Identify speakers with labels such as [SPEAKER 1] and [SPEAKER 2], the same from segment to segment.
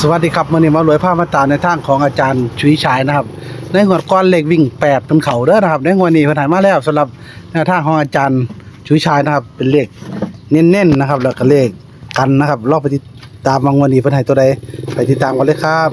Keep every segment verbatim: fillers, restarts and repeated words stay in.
[SPEAKER 1] สวัสดีครับวันนี้มารวยภาพมาตามในทางของอาจารย์ชุยชายนะครับในงวดก้อนเลขวิ่งแปดเป็นเขาเด้อนะครับในงวดนี้เพิ่นให้มาแล้วสำหรับแนวทางของอาจารย์ชุยชายนะครับเป็นเลขเน้นๆนะครับแล้วก็เลขกันนะครับรอบไปติดตามวันนี้เพิ่นให้ตัวใดไปติดตามกันเลยครับ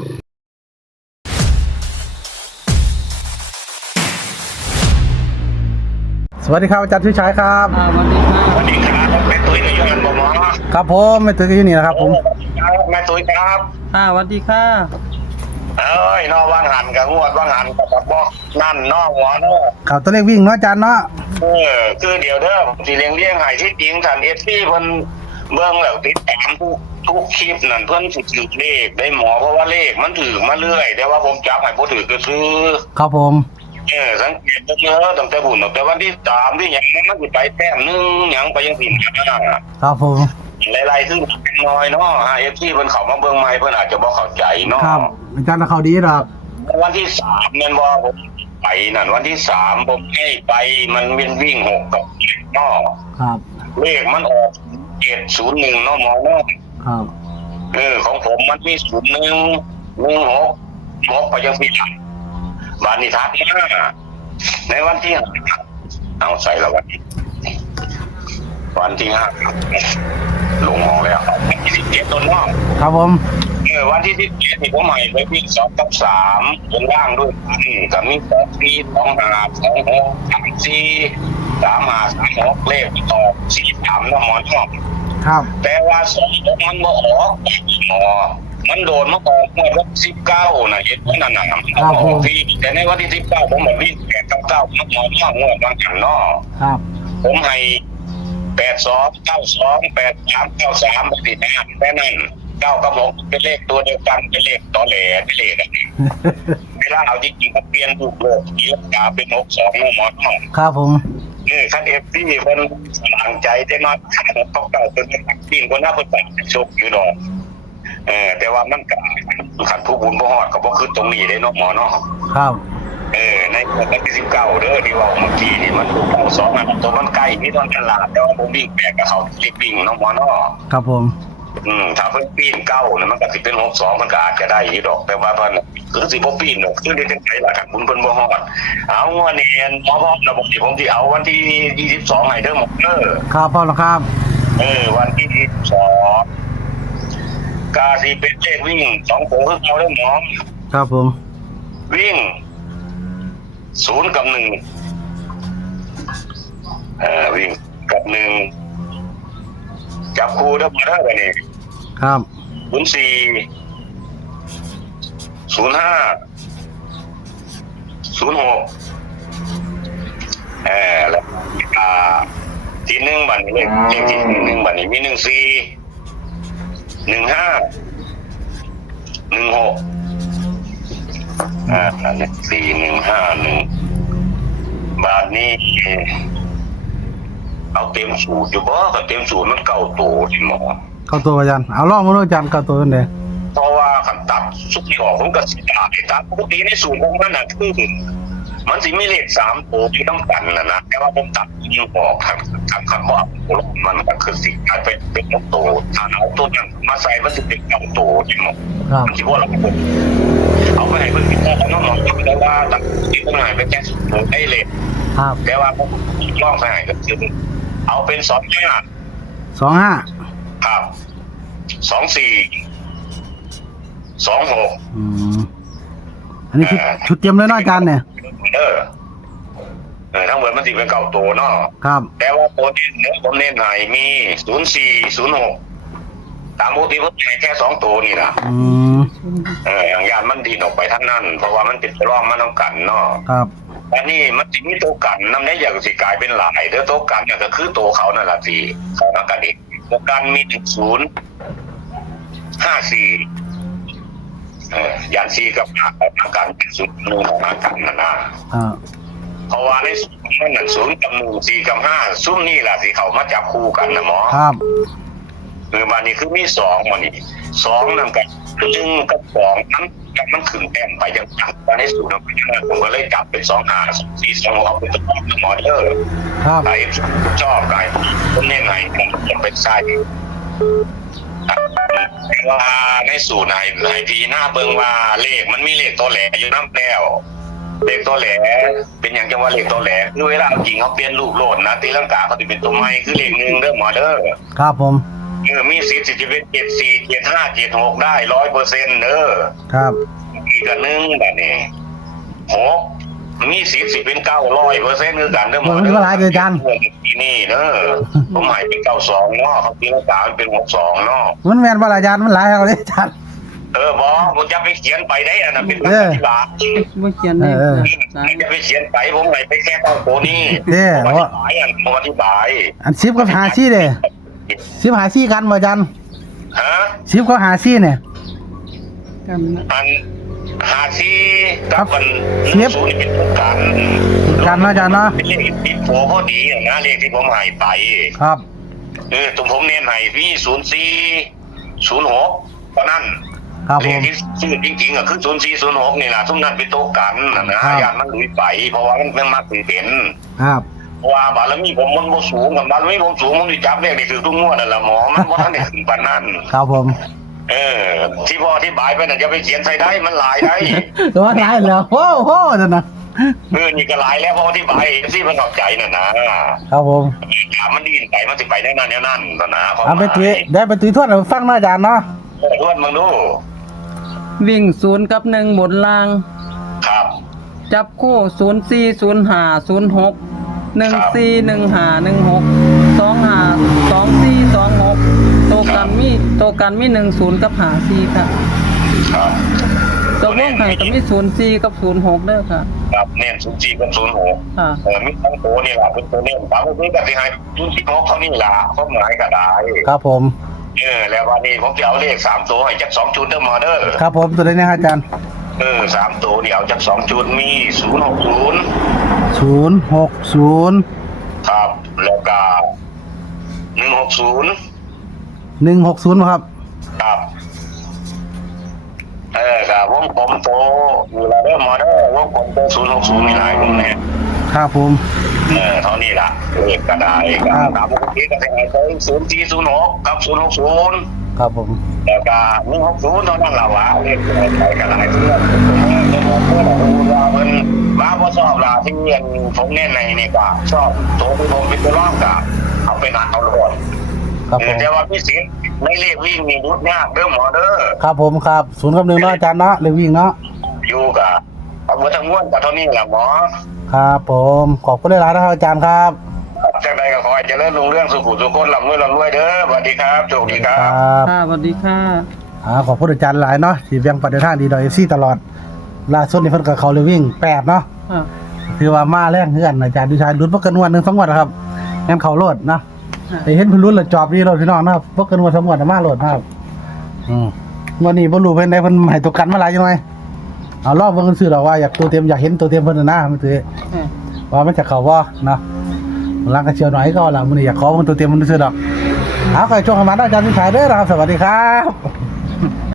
[SPEAKER 1] สวัสดีครับอาจารย์ชุยชายครับ
[SPEAKER 2] อ่าสวัสดีครับ
[SPEAKER 3] สวัสดีครับแม่ตุ้ยกับยอนบ่หมอ
[SPEAKER 1] ครับผมไม่ตื่นกันอยู่นี่นะครับผม
[SPEAKER 3] แม่ตุ้ยครับ
[SPEAKER 2] อ่าสวัสดีค่ะ
[SPEAKER 3] เอ้ยนอว่างหันกับงวดว่างหันกับกับบอกนั่นนอหัวเนอ
[SPEAKER 1] ครับตัวเลขวิ่งเนาะอาจารย์เนาะ
[SPEAKER 3] เออคือเดี๋ยวเด้อสีเลี้ยงเลี้ยงหายที่จริงทันเอสซี่เพิ่นเบื้องแล้วติดตามทุกทุกคลิปนั่นเพิ่นสิถือเลขได้หมอเพราะว่าเลขมันถือมาเรื่อยแต่ว่าผมจับให้บ่ถือก็คือ
[SPEAKER 1] ครับผม
[SPEAKER 3] เออสังเกตเยอะตั้งแต่บุญตั้งแต่วันที่สามที่หยังมันสิไปแต้มหนึงหยังไปยังสิมา
[SPEAKER 1] ครับผม
[SPEAKER 3] หลายๆซึ่งเป็นน้อยเนาะ เอฟ ซี เพิ่นเข้ามาเบิ่งใหม่เพิ่นอาจจะบ่เข้าใจเนาะ
[SPEAKER 1] ครับอาจารย์เขาดีครับ
[SPEAKER 3] วันที่สามแม่นบ่ผมไปนั่นวันที่สามผมให้ไปมันวิ่งวิ่งหกกับเนาะ
[SPEAKER 1] ครับ
[SPEAKER 3] เลขมันออกเจ็ดศูนย์หนึ่งเนาะหมอเนาะ
[SPEAKER 1] ครับ
[SPEAKER 3] เออของผมมันมีศูนย์หนึ่งหนึ่งหกหกไปยังสี่หลังบาทนิทัศน์มาในวันที่ห้าเอาใส่ละวันที่วันที่ห้าลงมองแล้ววันที่สิบเจ็ดต้นเนาะ
[SPEAKER 1] ครับผม
[SPEAKER 3] เออวันที่สิบเจ็ดนี่ผมใหม่ไปวิ่งสองกับสามบนล่างด้วยกันกับมีสองสี่สองห้าสองหกสามสี่สามห้าสามหกเลขตอกสี่สามนะหมอนอก
[SPEAKER 1] ครับ
[SPEAKER 3] แต่ว่าสองมันบ่ออกหมอมันโดนมาออกเมื่อวันสิบเก้านะเห็นว่านั่นน่ะมันออกพี่แต่ในวันที่สิบเก้าผมบอกวิ่งแปดกับเก้ามันหมอนอกงวดบางขันนอก
[SPEAKER 1] ครับ
[SPEAKER 3] ผมให้แปดสองเก้าสองแปดสามเก้าสามปฏิทินแค่นั้นเก้ากับหกเป็นเลขตัวเดียวกันเป็นเลขต่อแหล่เป็นเลขอะไรเวลาเอาจริงๆเขาเปลี่ยนรูปโลกเยอะกาเป็นหกสองหมอนอก
[SPEAKER 1] ครับผม
[SPEAKER 3] นี่ขั้นเอฟซีคนสลางใจได้น้อยขาดเขาเก่าจนเป็นนักบินคนหน้าคนตัดโชคอยู่ดอกเออแต่ว่ามันกับขันผู้บุญผู้หอดเขาบอกคือตรงนี้ได้นอกหมอเนาะ
[SPEAKER 1] ครับ
[SPEAKER 3] เออในวันที่สิบเก้าเด้อที่ว่าเมื่อกี้นี่มันถูกเก้าสองอันตัวมันใกล้นี่ตอนตลาดแต่ว่าผมวิ่งแปลกกับเขารีบวิ่งน้องหมอเนาะ
[SPEAKER 1] ครับผม
[SPEAKER 3] อืมถ้าเพิ่นปีนเก้าเนี่ยมันก็สิเป็นหกสองมันก็อาจจะได้อยู่ดอกแต่ว่าเพิ่นคือสิบ่ปีนดอกคือได้จังไดล่ะครับบุญเพิ่นบ่ฮอดเอางวดนี้หมอพร้อมระบบที่ผมสิเอาวันที่ยี่สิบสองให้เด้อหมอเด้อ
[SPEAKER 1] ครับพ่อแล้วครับ
[SPEAKER 3] เออวันที่ยี่สิบสองกาสิเป็นเลขวิ่งสองโถคือเอาเด้อหมอ
[SPEAKER 1] ครับผม
[SPEAKER 3] วิ่งศูนย์กับหนึ่งเออวิ่งกับหนึ่งจับคู่เด้อหมอเด้อบัดนี้
[SPEAKER 1] ครับ
[SPEAKER 3] ศูนย์สี่ศูนย์ห้าศูนย์หกเออแล้วอ่าทีหนึ่งบัดนี้เลขเลขที่หนึ่งบัดนี้มีหนึ่งสี่หนึ่งห้าหนึ่งหกอ่าอันนี้สี่หนึ่งห้าหนึ่งบาทนี้เอาเต็มสูตรอยู่บ่ก็เต็มสูตรมันเก่าโตที่หมอ
[SPEAKER 1] เข้าตัวอาจารย์เอาล่องมาดูอาจารย์เข้าตัวกันเลย
[SPEAKER 3] เพราะว่าขันตัดสุดที่ออกผมก็สิตาไอ้ตัดปกติในสูตรของมันน่ะคือมันสิมีเลขสามตัวที่ต้องกันนะนะแต่ว่าผมตัดยิงออกครับทำคำว่ามันก็คือสิ่งที่เป็นเป็นนกโตถ้าเอาตัวนั้นมาใส่มันจะเป็นเก่าโตจริงมั้ง
[SPEAKER 1] ครับ
[SPEAKER 3] มันคิดว่าเราเอาไปให้เพื่อนกินได้แล้วน้องๆแต่ว่าตัดที่ต้นไหนไปแค่สูตรได้เลย
[SPEAKER 1] ครับ
[SPEAKER 3] แต่ว่าผมลองใส่ก็คือเอาเป็นสองห้า
[SPEAKER 1] สองห้า
[SPEAKER 3] ครับสองสี่สองหก
[SPEAKER 1] อืมอันนี้ชุดชุดเตรียมเลยเนาะอาจารย์เนี่ย
[SPEAKER 3] เออเออทั้งหมดมันสิเป็นเก่าตัวเนาะ
[SPEAKER 1] ครับ
[SPEAKER 3] แต่ว่าตัวที่เนื้อผมเน้นให้มีศูนย์สี่ศูนย์หกตามปกติผมให้แค่สองตัวนี่นะ
[SPEAKER 1] อืม
[SPEAKER 3] เอออย่างยานมันดีออกไปทั้งนั้นเพราะว่ามันติดร่องมันต้องกันเนาะ
[SPEAKER 1] ครับ
[SPEAKER 3] แต่นี่มันสิมีตัวกันนำได้อย่างสิกลายเป็นหลายเด้อตัวกันเนี่ยก็คือตัวเขานั่นแหละสิเขานักกันอีกตัวกันมีหนึ่งศูนย์ห้าสี่เออยานซีกับอาการเป็นศูนย์หนึ่งของอาการนั่นนะ
[SPEAKER 1] อ่า
[SPEAKER 3] เพราะว่าในศูนย์มันนั่นศูนย์กับหนึ่งสี่กับห้าซุ้มนี่แหละสิเขามาจับคู่กันนะหมอ
[SPEAKER 1] ครับ
[SPEAKER 3] คือมันนี่คือมีสองมันนี่สองนั่นกับหนึ่งกับสองนั้นกับมันขึงแต้มไปยังจับมาในศูนย์นั้นผมก็เลยจับเป็นสองห้าสองสี่สองหกเอาเป็นตัวหมอเดอร์
[SPEAKER 1] ครับ
[SPEAKER 3] ไอ้ชอบไอ้ผมเน้นไอ้ผมเป็นไส้แต่ว่าในสูตรไหนไหนพีหน้าเบิ่งว่าเลขมันมีเลขตัวแหลอยู่น้ำแล้วเลขตัวแหลเป็นอย่างจังว่าเลขตัวแหลคือเวลาจริงเขาเปลี่ยนรูปโลดนะตีลังกาเขาจะเป็นตัวไม้คือเลขหนึ่งเด้อหมอเด้อ
[SPEAKER 1] ครับผม
[SPEAKER 3] เออมีสิทธิ์สิจะเป็นเจ็ดสี่เจ็ดห้าเจ็ดหกได้ร้อยเปอร์เซ็นต์เด้อ
[SPEAKER 1] ครับ
[SPEAKER 3] อีกอันหนึ่งแบบนี้หกมีสิทธิ์สิเป็นเก้าร้อยเปอร์เซ็นต์คือกันเด้อหมอ
[SPEAKER 1] มันก็หลายเกินกัน
[SPEAKER 3] ที่นี่เด้อผมหมายเป็นเก้าสองเนาะเขาตีลังกาเป็นหกสองเนาะ
[SPEAKER 1] มันแม่นบ่ล่ะอาจารย์มันหลายเอาเลยอาจารย์
[SPEAKER 3] เออบอผมจะไปเขียนไปได้อันนั้นเป็นคำอธิบาย
[SPEAKER 2] บ่เขียนได้
[SPEAKER 1] เออ
[SPEAKER 3] จะไปเขียนไปผมไหนไปแค่ต้องโตนี่
[SPEAKER 1] เด้
[SPEAKER 3] ผมอธิบายอันผมอธิบาย
[SPEAKER 1] อันสิบกับหาซี่เด้สิบหาซี่กันบ่อาจารย์
[SPEAKER 3] ฮะ
[SPEAKER 1] สิบกับหาซี่เนี่ย
[SPEAKER 2] กันนะ
[SPEAKER 3] อันหาซีกับมัน
[SPEAKER 1] เทียบ
[SPEAKER 3] ศูนย์เป็นตัวกัน
[SPEAKER 1] กันเนาะอาจารย์เนาะ
[SPEAKER 3] เป็นเลขติดโผพอดีอะนะเลขที่ผมใหายไป
[SPEAKER 1] ครับ
[SPEAKER 3] เออตรงผมเน้นให้พี่ศูนย์สี่ศูนย์หกเพราะนั้น
[SPEAKER 1] ครับ
[SPEAKER 3] เล
[SPEAKER 1] ผ
[SPEAKER 3] ข
[SPEAKER 1] ม
[SPEAKER 3] ที่ชื่อจริงๆอะคือศูนย์สี่ศูนย์หกนี่แหละทุกนั้นเป็นตัวกันนะนะครับ อย่างมันลุยไป เพราะว่ามันมันมักสิเป็น
[SPEAKER 1] ครับ
[SPEAKER 3] เพราะว่าบารมีผมมันบ่สูงกับบารมีผมสูงผมสิจับเลขนี่คือทุกงวดนั่นแหละหมอมันบ่ทันได้ถึงปานนั้น
[SPEAKER 1] ครับผม
[SPEAKER 3] เออ ที่พ่อที่บายไปน่ะจะไปเขียนใส่ได้มันหลายได้
[SPEAKER 1] ตัวหลายแล้วโอ้โหนั่นน่ะ
[SPEAKER 3] เออนี่ก็หลายแล้วพ่อที่บายที่มันออกใจน่ะนะครับ
[SPEAKER 1] ผม
[SPEAKER 3] ถามมันดีนไปมันสิไปได้นั่นแนวนั่นนะนะ
[SPEAKER 1] เอาไปตุยได้ไปตุยทวดให้ฟังเนาะอาจารย์เนาะ
[SPEAKER 3] เออทวนมึงดู
[SPEAKER 2] วิ่งศูนย์กับหนึ่งบนล่าง
[SPEAKER 3] ครับ
[SPEAKER 2] จับคู่ศูนย์สี่ศูนย์ห้าศูนย์หกหนึ่งสี่หนึ่งห้าหนึ่งหกสองห้าสองสี่สองหกตัวกันมีตัวกันมีหนึ่งศูนย์กับห้าสี่ค่ะ
[SPEAKER 3] ครับ
[SPEAKER 2] ตัววงไห่ก็มีศูนย์สี่กับศูนย์หกเด้อค่ะ
[SPEAKER 3] ครับเน้นศูนย์สี่กับศูนย์หก
[SPEAKER 2] ค่ะ
[SPEAKER 3] เออมีทั้งตัวนี่แหละเป็นตัวเน้นสามตัวนี้ก็สิให้ศูนย์สี่หกเขานี่ล่ะเขาหมายก็ได้
[SPEAKER 1] ครับผม
[SPEAKER 3] เออแล้ววันนี้ผมจะเอาเลขสามตัวให้จักสองจุดเด้อหมอเด้อ
[SPEAKER 1] ครับผมตัวนี้นะอาจารย์
[SPEAKER 3] เออสามตัวเดี๋ยวจากสองจุดมีศูนย์หกศูนย์
[SPEAKER 1] ศูนย์หกศูนย์
[SPEAKER 3] ครับ แล้วก็หนึ่งหกศูนย์
[SPEAKER 1] หนึ่งหกศูนย์ครับ
[SPEAKER 3] ครับ เออครับวงผมโตอยู่แล้วเด้อหมอเด้อวงผมโตศูนย์หกศูนย์มีหลายวงเนี่ย
[SPEAKER 1] ครับผม
[SPEAKER 3] เออเท่านี้ล่ะเลขก็ได้ค
[SPEAKER 1] ครั
[SPEAKER 3] รับบ ตามปกติก็จะให้ไปศูนย์สี่ศูนย์หกกับศูนย์หกศูนย์
[SPEAKER 1] ครับผม
[SPEAKER 3] แล้วก็หนึ่งหกศูนย์เท่านั้นล่ะวะเลขอะไรไปก็หลายเพื่อนเพื่อนเพื่อนเพื่อนว่าเพิ่นมาบ่ชอบล่ะที่เรียนผมเน้นในนี่ก็ชอบโตที่ผมเป็นตัวรองก็เอาไปนัดเอาโลด
[SPEAKER 1] ครับผม
[SPEAKER 3] แต่ว่าพี่ศิษย์ไม่เลขวิ่งมีรุดยากเด้อหมอเด้อ
[SPEAKER 1] ครับผมครับศูนย์กับหนึ่งเนาะอาจารย์เนาะเรื่องวิ่งเนาะ
[SPEAKER 3] อยู่กับเอาหมดทั้งม้วนกับเท่านี้แหละหมอ
[SPEAKER 1] ครับผมขอบคุณหลายๆนะครับอาจารย์ครับ
[SPEAKER 3] จากใดก็ขอให้เจริญรุ่งเรื่องสุขุสุขคนลำรวยลำรวยเด้อสวัสดีครับโชคดีครับ
[SPEAKER 1] บ
[SPEAKER 2] ค่ะสวัสดีค่ะ
[SPEAKER 1] อ่าขอบคุณอาจารย์หลายเนาะที่ยังปฏิทางดีดอยเอฟซีตลอดล่าสุดนี่เพิ่นก็เขาเลยวิ่งแปดเนาะ
[SPEAKER 2] ค่ะ
[SPEAKER 1] ถือว่ามาแรงเฮือนอาจารย์ดุชัยลุ้นบ่เกินงวดหนึงสองงวดนะครับงั้นเขาโลดนะ
[SPEAKER 2] ค่ะ
[SPEAKER 1] ไอ้เห็นเพิ่นลุ้นและจอบนี่โลดพี่น้องนะครับบ่เกินงวดสองงวดน่ะมาโลดนะครับอืมวันนี้บ่รู้เพิ่นได้เพิ่นให้ตัวกันมาหลายจังไดเอารอบเบิ่งซื่อๆดอกว่าอยากตัวเต็มอยากเห็นตัวเต็มเพิ่นน่ะนะมันถือ
[SPEAKER 2] ค่ะ
[SPEAKER 1] ว่ามันจะเข้าบ่เนาะหลังก็เชียวหน่อยก็เอาล่ะมื้อนี้อยากขอมันตัวเต็มมันซื่อๆดอกเอาใครช่วงเข้ามาเนาะอาจารย์ดุชัยเด้อนะครับสวัสดีครับ